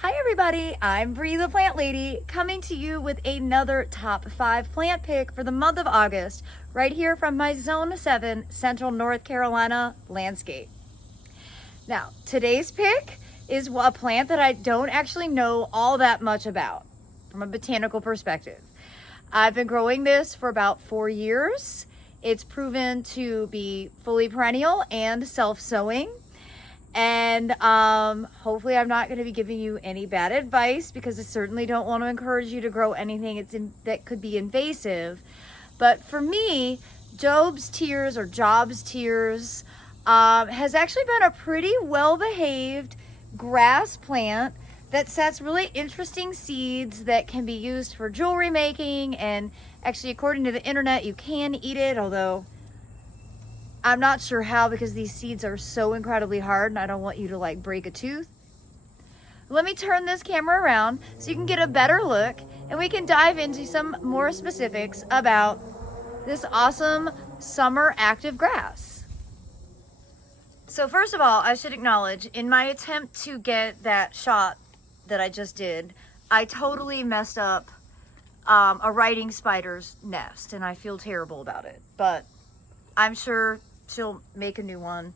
Hi everybody, I'm Bree the Plant Lady coming to you with another top 5 plant pick for the month of August right here from my Zone 7 Central North Carolina landscape. Now today's pick is a plant that I don't actually know all that much about from a botanical perspective. I've been growing this for about 4 years. It's proven to be fully perennial and self-sowing. And hopefully I'm not going to be giving you any bad advice, because I certainly don't want to encourage you to grow anything that could be invasive. But for me, Job's Tears has actually been a pretty well-behaved grass plant that sets really interesting seeds that can be used for jewelry making. And actually, according to the internet, you can eat it, although I'm not sure how, because these seeds are so incredibly hard and I don't want you to like break a tooth. Let me turn this camera around so you can get a better look and we can dive into some more specifics about this awesome summer active grass. So first of all, I should acknowledge, in my attempt to get that shot that I just did, I totally messed up a writing spider's nest and I feel terrible about it, but I'm sure she'll make a new one.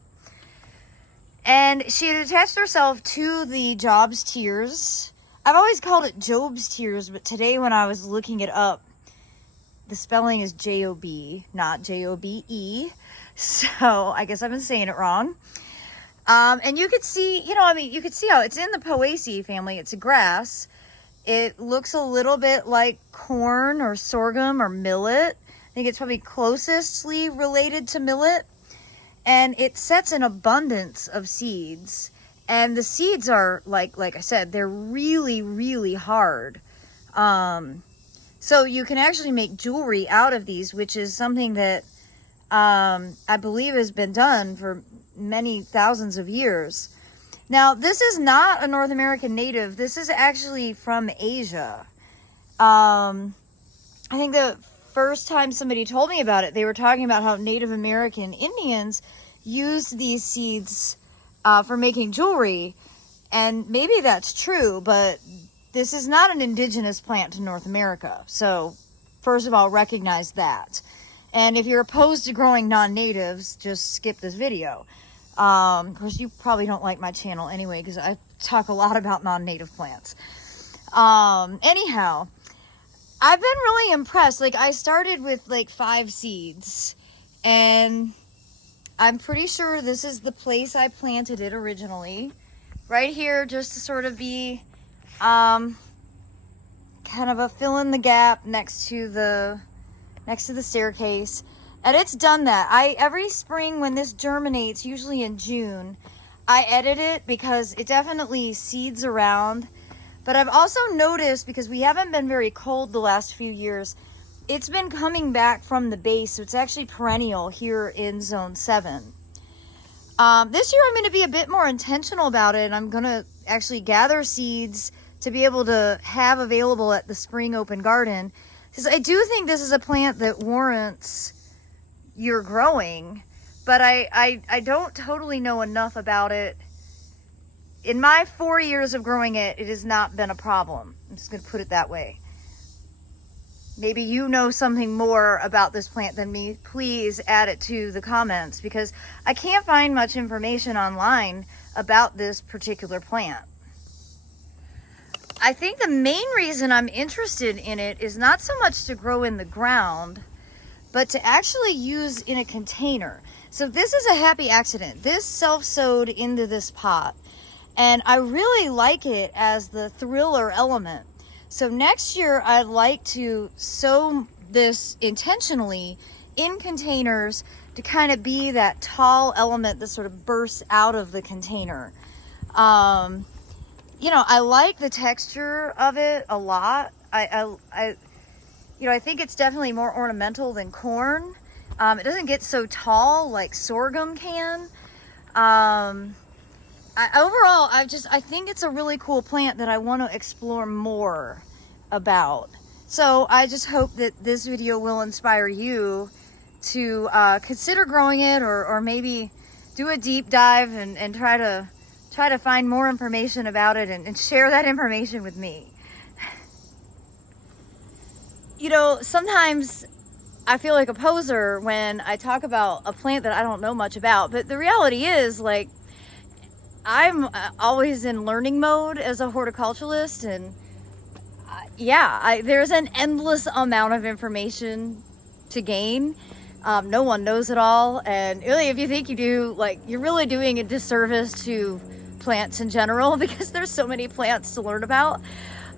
And she had attached herself to the Job's Tears. I've always called it Job's Tears, but today when I was looking it up, the spelling is J-O-B, not J-O-B-E. So I guess I've been saying it wrong. And you could see, you could see how it's in the Poaceae family. It's a grass. It looks a little bit like corn or sorghum or millet. I think it's probably closestly related to millet. And it sets an abundance of seeds. And the seeds are, like I said, they're really, really hard. So you can actually make jewelry out of these, which is something that I believe has been done for many thousands of years. Now, this is not a North American native. This is actually from Asia. I think the first time somebody told me about it, they were talking about how Native American Indians used these seeds for making jewelry. And maybe that's true, but this is not an indigenous plant to North America. So first of all, recognize that. And if you're opposed to growing non-natives, just skip this video. Of course, you probably don't like my channel anyway, because I talk a lot about non-native plants. Anyhow, I've been really impressed. Like, I started with like 5 seeds, and I'm pretty sure this is the place I planted it originally. Right here, just to sort of be kind of a fill in the gap next to the staircase. And it's done that. Every spring when this germinates, usually in June, I edit it because it definitely seeds around. But I've also noticed, because we haven't been very cold the last few years, it's been coming back from the base. So it's actually perennial here in Zone 7. This year I'm going to be a bit more intentional about it. I'm going to actually gather seeds to be able to have available at the spring open garden. Because I do think this is a plant that warrants your growing. But I don't totally know enough about it. In my 4 years of growing it, it has not been a problem. I'm just going to put it that way. Maybe you know something more about this plant than me. Please add it to the comments, because I can't find much information online about this particular plant. I think the main reason I'm interested in it is not so much to grow in the ground, but to actually use in a container. So this is a happy accident. This self-sowed into this pot. And I really like it as the thriller element. So next year, I'd like to sow this intentionally in containers to kind of be that tall element that sort of bursts out of the container. I like the texture of it a lot. I think it's definitely more ornamental than corn. It doesn't get so tall like sorghum can. Overall, I think it's a really cool plant that I want to explore more about. So I just hope that this video will inspire you to consider growing it, or maybe do a deep dive and try to try to find more information about it and share that information with me. You know, sometimes I feel like a poser when I talk about a plant that I don't know much about, but the reality is, like, I'm always in learning mode as a horticulturalist, and there's an endless amount of information to gain. No one knows it all, and really, if you think you do, like, you're really doing a disservice to plants in general, because there's so many plants to learn about.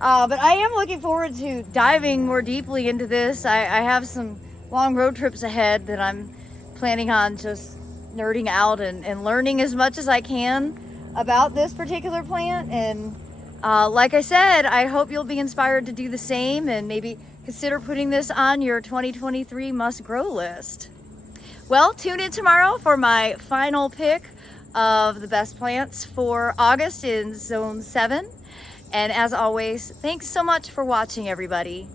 But I am looking forward to diving more deeply into this. I have some long road trips ahead that I'm planning on just nerding out and learning as much as I can about this particular plant. And like I said, I hope you'll be inspired to do the same and maybe consider putting this on your 2023 must grow list. Well, tune in tomorrow for my final pick of the best plants for August in Zone 7. And as always, thanks so much for watching, everybody.